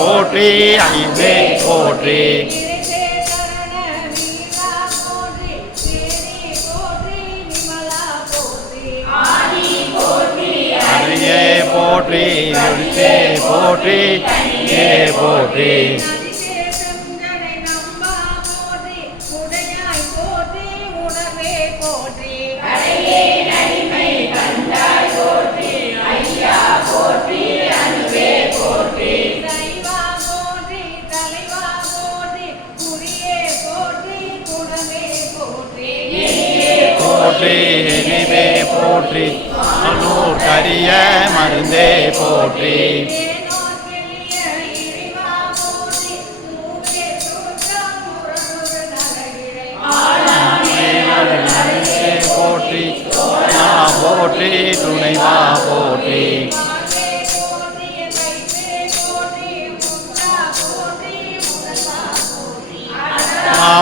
போற்றி ஐந்தே போற்றி அரியே போற்றி எழுத்தே போற்றி ஏ போற்றி போற்றி போற்றி அனூர் கரிய மருந்தே போற்றி போற்றி போற்றி துணைவா போற்றி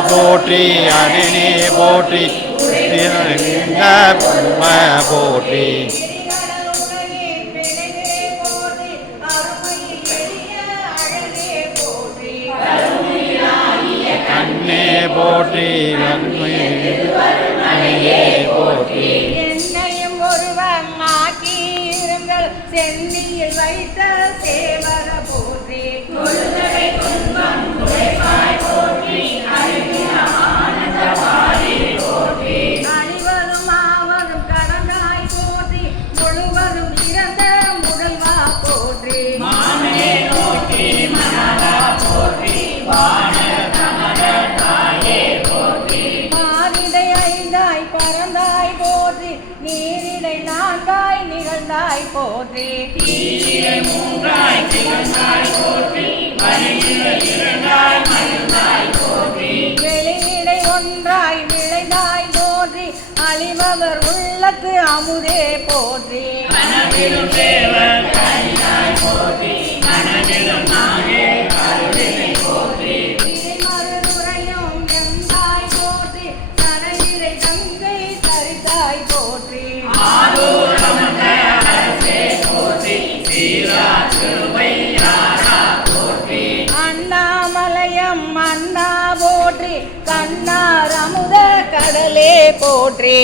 போற்றி அரிணி போற்றி போற்றி கண்ணே போற்றி போற்றி என்னையும் ஒருவன் ஆக்கியிருங்கள் சென்னியில் வைத்த சேவர போற்றி நீரிடை நான்காய் நிகழ்ந்தாய் போற்றி வெளியிடை ஒன்றாய் விளைந்தாய் போற்றி அழிபவர் உள்ளத்து அமுதே போற்றி மறுமுறையும் எந்தாய் போற்றி தனையிடை தங்கை தரித்தாய் போற்றி அண்ணாமலையம் அண்ணா போற்றி கண்ணார் அமுத கடலே போற்றி.